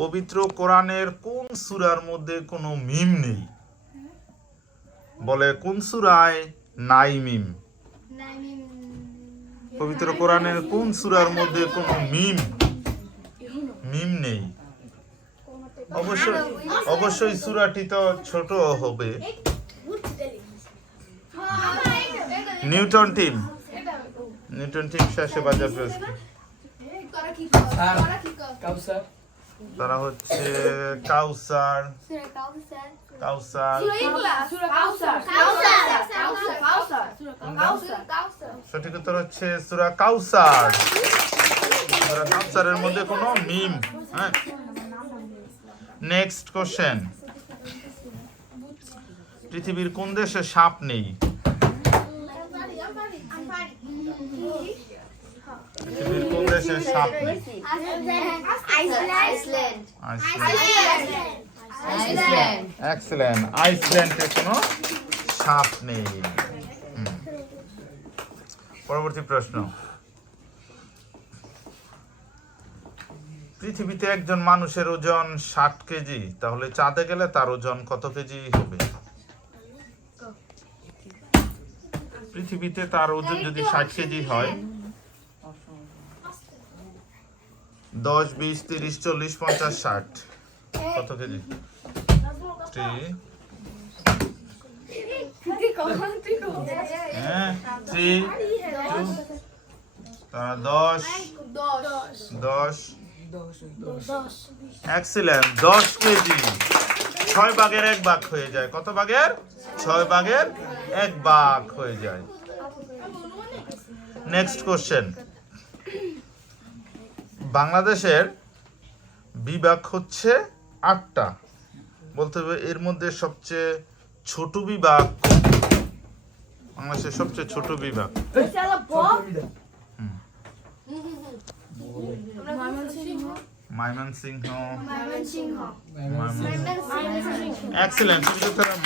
পবিত্র কোরআনের কোন সূরার মধ্যে কোনো মিম নেই? বলে কোন সূরায় নাই মিম? পবিত্র কোরআনের কোন সূরার মধ্যে কোনো মিম নেই? অবশ্যই সূরাটি তো ছোট হবে। নিউটন টিম শেষে বাজার পেয়েছে। তারা হচ্ছে কাউসার। সঠিক উত্তর হচ্ছে সূরা কাউসার। সূরা কাউসারের মধ্যে কোনো মিম। হ্যাঁ, নেক্সট কোশ্চেন। পৃথিবীর কোন দেশে সাপ নেই? পৃথিবীর কোন দেশে সাপ নেই? এক্সেলেন্ট। আইসল্যান্ডে কোনো সাপ নেই। পরবর্তী প্রশ্ন। পৃথিবীতে একজন মানুষের ওজন 60 কেজি, তাহলে চাঁদে গেলে তার ওজন কত কেজি হবে? পৃথিবীতে তার ওজন যদি 60 কেজি হয়, 10, 20, 30, 40, 50, 60 কত কেজি? 3, 2, তারা 10। এক্সিলেন্ট। 10 কেজি 6 ভাগের 1 ভাগ হয়ে যায়। কত ভাগের? 6 ভাগের 1 ভাগ হয়ে যায়। Next question. বাংলাদেশের বিভাগ হচ্ছে 8টা। বলতে হবে এর মধ্যে সবচেয়ে ছোট বিভাগ কোনটি? বাংলাদেশের সবচেয়ে ছোট বিভাগ ময়মনসিংহ। এক্সেলেন্ট।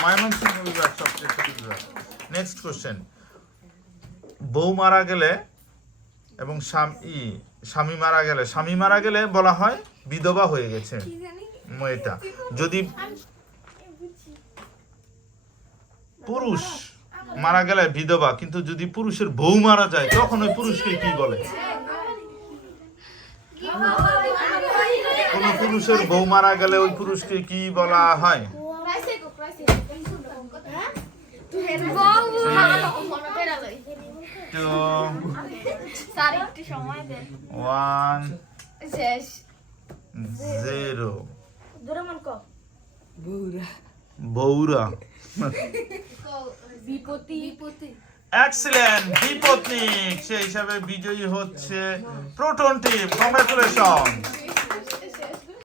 ময়মনসিংহ বিভাগ সবচেয়ে ছোট বিভাগ। Next question. বউ মারা গেলে এবং স্বামী মারা গেলে বলা হয় বিধবা হয়ে গেছে মেয়েটা। যদি পুরুষ মারা গেলে বিধবা, কিন্তু যদি পুরুষের বউ মারা যায় তখন ওই পুরুষকে কি বলে? কোন পুরুষের বউ মারা গেলে ওই পুরুষকে কি বলা হয়? বৌরা। এক্সিলেন্ট। বিপত্নিক। সেই হিসাবে বিজয়ী হচ্ছে প্রোটন টিম। কংগ্রাচুলেশন।